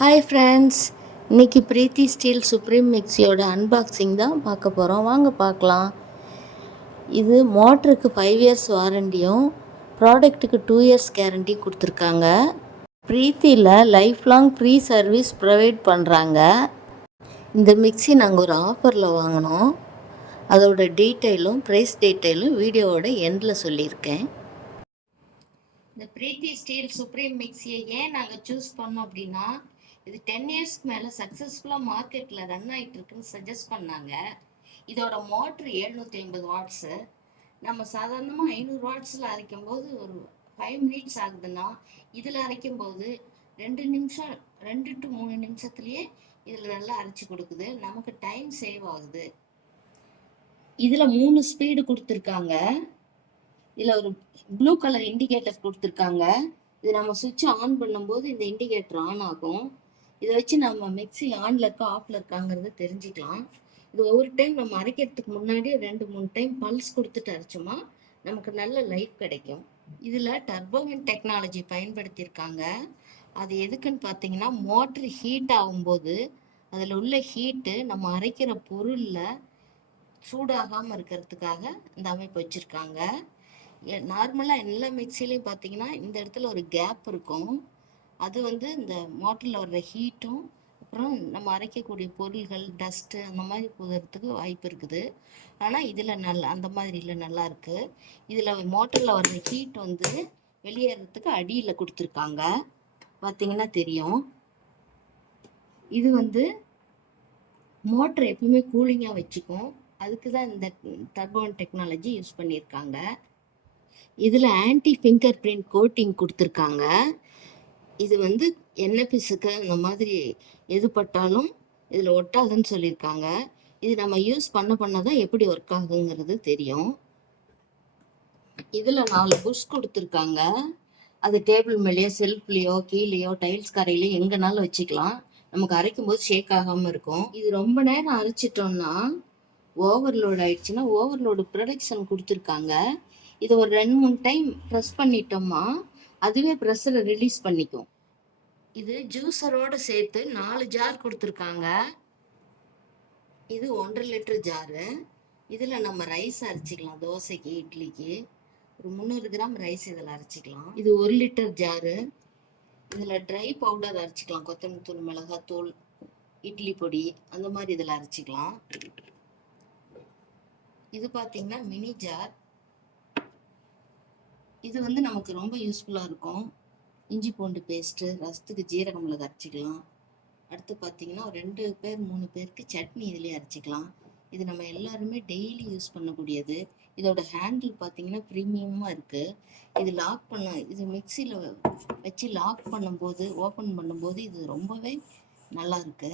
Hi friends, இன்றைக்கி Preethi steel supreme மிக்ஸியோட unboxing தான் பார்க்க போகிறோம். வாங்க பார்க்கலாம். இது மோட்டருக்கு 5 இயர்ஸ் வாரண்டியும் ப்ராடக்ட்டுக்கு 2 இயர்ஸ் கேரண்டி கொடுத்துருக்காங்க. பிரீத்தியில் life long free service provide பண்ணுறாங்க. இந்த மிக்ஸி நாங்கள் ஒரு ஆஃபரில் வாங்கினோம். அதோட டீட்டெயிலும் ப்ரைஸ் டீட்டெயிலும் வீடியோவோட எண்டில் சொல்லியிருக்கேன். இந்த பிரீத்தி ஸ்டீல் சுப்ரீம் மிக்ஸியை ஏன் நாங்கள் சூஸ் பண்ணோம் அப்படின்னா, இது 10 இயர்ஸ்க்கு மேலே சக்ஸஸ்ஃபுல்லாக மார்க்கெட்டில் ரன் ஆகிட்டு இருக்குன்னு சஜஸ்ட் பண்ணாங்க. இதோட மோட்ரு 750 வாட்ஸு. நம்ம சாதாரணமாக 500 வாட்ஸில் அரைக்கும் போது ஒரு 5 மினிட்ஸ் ஆகுதுன்னா, இதில் அரைக்கும் போது 2 to 3 நிமிஷத்துலேயே இதில் நல்லா அரைச்சி கொடுக்குது. நமக்கு டைம் சேவ் ஆகுது. இதில் 3 ஸ்பீடு கொடுத்துருக்காங்க. இதில் ஒரு ப்ளூ கலர் இண்டிகேட்டர் கொடுத்துருக்காங்க. இது நம்ம சுவிட்ச் ஆன் பண்ணும்போது இந்த இண்டிகேட்டர் ஆன் ஆகும். இதை வச்சு நம்ம மிக்ஸி ஆனில் இருக்கா ஆஃபில் இருக்காங்கிறத தெரிஞ்சுக்கலாம். இது ஒவ்வொரு டைம் நம்ம அரைக்கிறதுக்கு முன்னாடியே 2-3 டைம் பல்ஸ் கொடுத்துட்டு அரைச்சோமா நமக்கு நல்ல லைஃப் கிடைக்கும். இதில் டர்போவின் டெக்னாலஜி பயன்படுத்தியிருக்காங்க. அது எதுக்குன்னு பார்த்தீங்கன்னா, மோட்ரு ஹீட் ஆகும்போது அதில் உள்ள ஹீட்டு நம்ம அரைக்கிற பொருளில் சூடாகாமல் இருக்கிறதுக்காக இந்த அமைப்பு வச்சுருக்காங்க. நார்மலாக எல்லா மிக்சிலையும் பார்த்தீங்கன்னா இந்த இடத்துல ஒரு கேப் இருக்கும். அது இந்த மோட்டரில் வர்ற ஹீட்டும் அப்புறம் நம்ம அரைக்கக்கூடிய பொருள்கள் டஸ்ட்டு அந்த மாதிரி போகிறதுக்கு வாய்ப்பு இருக்குது. ஆனால் இதில் அந்த மாதிரி இல்லை, நல்லா இருக்குது. இதில் மோட்டரில் வர்ற ஹீட் வெளியேறதுக்கு அடியில் கொடுத்துருக்காங்க. பார்த்தீங்கன்னா தெரியும். இது மோட்டர் எப்பவுமே கூலிங்காக வச்சுக்கும். அதுக்கு தான் இந்த டர்போன் டெக்னாலஜி யூஸ் பண்ணியிருக்காங்க. இதில் ஆன்டி ஃபிங்கர் பிரிண்ட் கோட்டிங் கொடுத்துருக்காங்க. இது எண்ணெய் பிசுக்கு அந்த மாதிரி எது பட்டாலும் இதில் ஒட்டாதுன்னு சொல்லியிருக்காங்க. இது நம்ம யூஸ் பண்ண தான் எப்படி ஒர்க் ஆகுங்கிறது தெரியும். இதில் 4 புஷ் கொடுத்துருக்காங்க. அது டேபிள் மேலேயோ செல்ஃப்லேயோ கீழேயோ டைல்ஸ் கரையிலையோ எங்கேனாலும் வச்சுக்கலாம். நமக்கு அரைக்கும் போது ஷேக் ஆகாமல் இருக்கும். இது ரொம்ப நேரம் அரைச்சிட்டோம்னா ஓவர்லோட் ஆயிடுச்சுன்னா ஓவர்லோடு ப்ரொடக்ஷன் கொடுத்துருக்காங்க. இதை ஒரு 2-3 டைம் ப்ரெஸ் பண்ணிட்டோமா அதுவே ப்ரெஷரை ரிலீஸ் பண்ணிக்கும். இது ஜூஸரோடு சேர்த்து 4 ஜார் கொடுத்துருக்காங்க. இது 1.5 லிட்டர் ஜாரு. இதில் நம்ம ரைஸ் அரைச்சிக்கலாம். தோசைக்கு இட்லிக்கு ஒரு 300 கிராம் ரைஸ் இதில் அரைச்சிக்கலாம். இது 1 லிட்டர் ஜாரு. இதில் ட்ரை பவுடர் அரைச்சிக்கலாம். கொத்தமல்லி தூள், மிளகாத்தூள், இட்லி பொடி அந்த மாதிரி இதில் அரைச்சிக்கலாம். இது பார்த்தீங்கன்னா மினி ஜார். இது நமக்கு ரொம்ப யூஸ்ஃபுல்லாக இருக்கும். இஞ்சி பூண்டு பேஸ்ட்டு, ரசத்துக்கு ஜீரகம் மிளகு அரைச்சிக்கலாம். அடுத்து பார்த்தீங்கன்னா 2 பேர் 3 பேருக்கு சட்னி இதிலே அரைச்சிக்கலாம். இது நம்ம எல்லாருமே டெய்லி யூஸ் பண்ணக்கூடியது. இதோட ஹேண்டில் பார்த்தீங்கன்னா ப்ரீமியமாக இருக்குது. இது மிக்சியில் வச்சு லாக் பண்ணும்போது ஓப்பன் பண்ணும்போது இது ரொம்பவே நல்லா இருக்கு.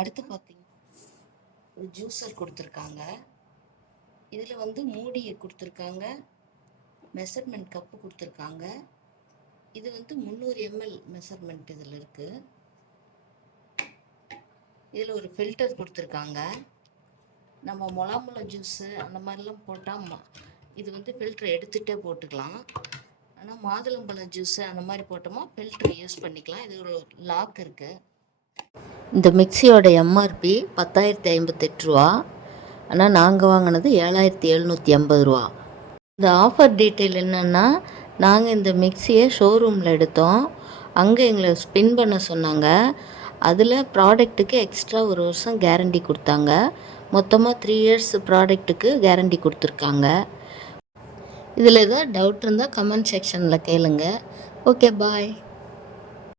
அடுத்து பார்த்தீங்கன்னா ஒரு ஜூஸர் கொடுத்துருக்காங்க. இதில் மூடியை கொடுத்துருக்காங்க. மெஷர்மெண்ட் கப்பு கொடுத்துருக்காங்க. இது 300 ml மெஷர்மெண்ட் இதில் இருக்குது. இதில் ஒரு ஃபில்டர் கொடுத்துருக்காங்க. நம்ம முலாம்பழம் ஜூஸு அந்த மாதிரிலாம் போட்டால் இது ஃபில்டர் எடுத்துகிட்டே போட்டுக்கலாம். ஆனால் மாதுளம்பழம் ஜூஸு அந்த மாதிரி போட்டோமா ஃபில்டர் யூஸ் பண்ணிக்கலாம். இது ஒரு லாக் இருக்குது. இந்த மிக்சியோட எம்ஆர்பி 10,058 ரூபா. ஆனால் நாங்கள் வாங்கினது 7,780 ரூபா. இந்த ஆஃபர் டீட்டெயில் என்னென்னா, நாங்கள் இந்த மிக்சியை ஷோரூமில் எடுத்தோம். அங்கே எங்களை ஸ்பின் பண்ண சொன்னாங்க. அதில் ப்ராடக்ட்டுக்கு எக்ஸ்ட்ரா 1 வருஷம் கேரண்டி கொடுத்தாங்க. மொத்தமாக 3 இயர்ஸ் ப்ராடக்ட்டுக்கு கேரண்டி கொடுத்துருக்காங்க. இதில் ஏதாவது டவுட் இருந்தால் கமெண்ட் செக்ஷனில் கேளுங்க. ஓகே, பாய்.